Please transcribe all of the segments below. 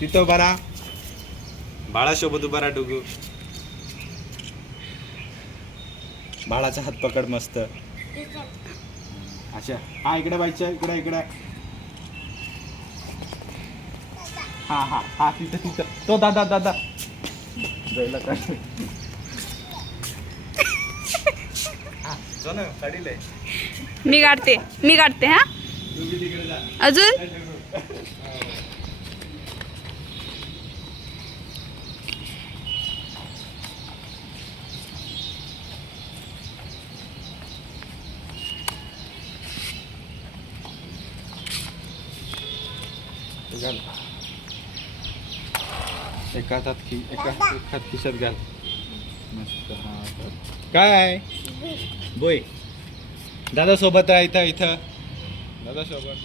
तिथं बरा बाळासोबत उभा राहा डुगू. बाळाचा हात पकड मस्त अच्छा. हा इकडे बाईच्या इकडे इकडे. हा हा हा तिथं तिथं तो दादा दादा जायला काय हा जो ना काढील मी काढते हा. तुम्ही तिकडे जा अजून घाल एका हातात खिशात घाल मस्त. हा काय बोय दादा सोबत आहे इथं इथं दादा सोबत.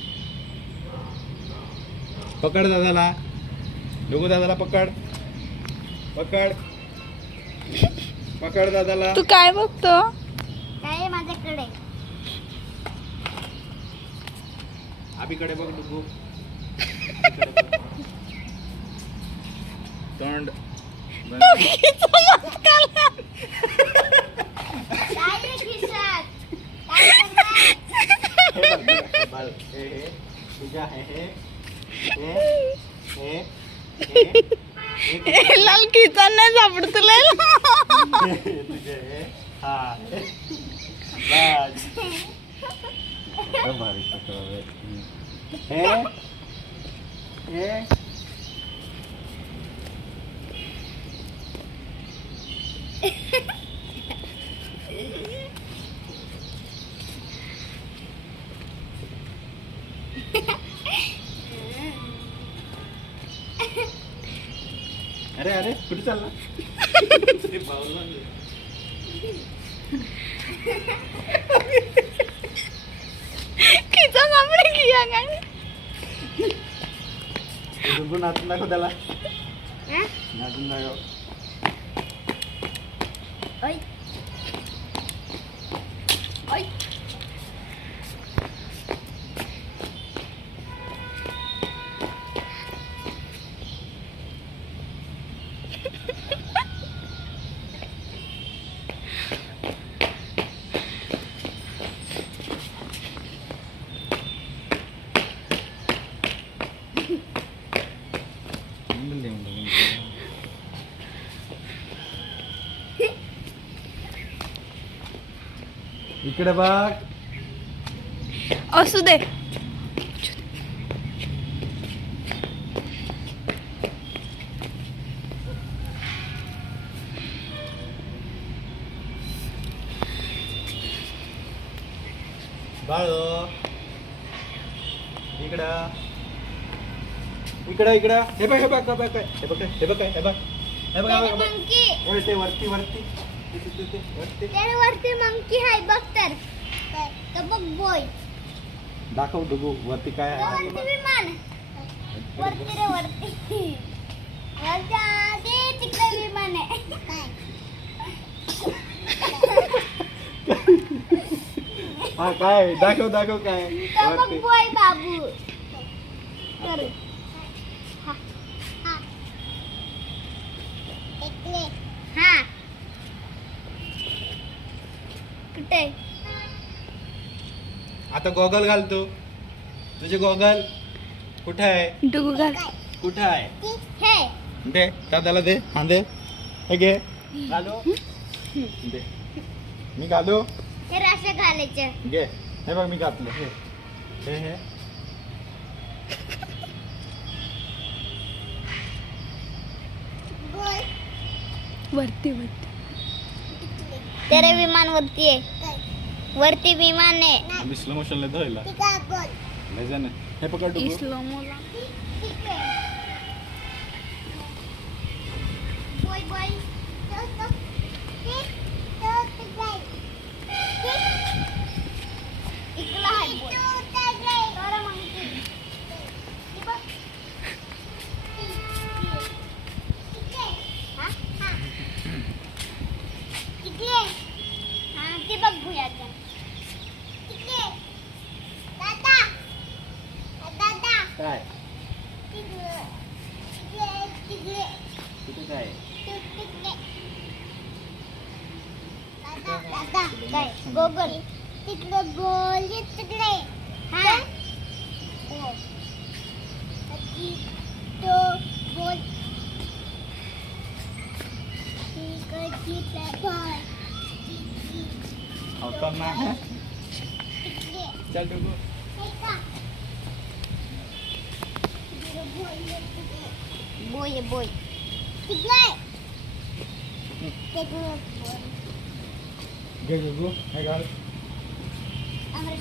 पकड दादाला डुगू दादाला पकड पकड पकड दादाला. तू काय बघतो? काय माझ्याकडे आबीकडे बघ डुगू. तोंड काय रे खिशात बाळ हे तुझ्या हे लाल खिचा नाही सापड तुला. तुझे हा बाज भारी पकड हे अरे अरे कुठे चालला? खिचा सापडे किया काय? डुगू नाचून दाखव त्याला हं? नाचून दाखव. ओय ओय इकडे बघ. असू दे. बाळो इकडं इकडं इकडं हे बघ हे बघ हे बघ हे बघ हे बघ हे बघ हे बघ हे बघ मंकी वरती वरती वरती वरती त्याच्या वरती मंकी आहे बघ तर बघ बॉय दाखव डुगू वरती काय आहे. वरती विमान वरती रे वरती वरती ते तिकडे विमान आहे. हा काय दाखव दाखव काय तो बघ वरती. बॉय बाबू कर हा हा इकडे हा कुठे आता गॉगल घालतो. तुझे गॉगल कुठे आहे? डुगू घाल. कुठे आहे? हे दे दादाला दे. हा दे हे घे घालू दे मी घालू हे राशा घालायचं घे. हे बघ मी घातलं हे हे हे वरती वरती तेरे विमान वरती आहे वरती विमान आहे मी स्लो मोशनला धोयला लय जण हे पकड डुगू. इसलो मोला. बॉय बॉय इकडला आहे बॉय तर मंकी हा हा तिकडे हा ते बघ भुयाचं तिकडे दादा दादा काय कुठे काय काय गोगल तिकडे गोल तिकडे हा हो तो गोल तिकडे बॉल होताना तिकडे चल टुकू बोय बोय तिकडे घे गो काय घाल आम्हाला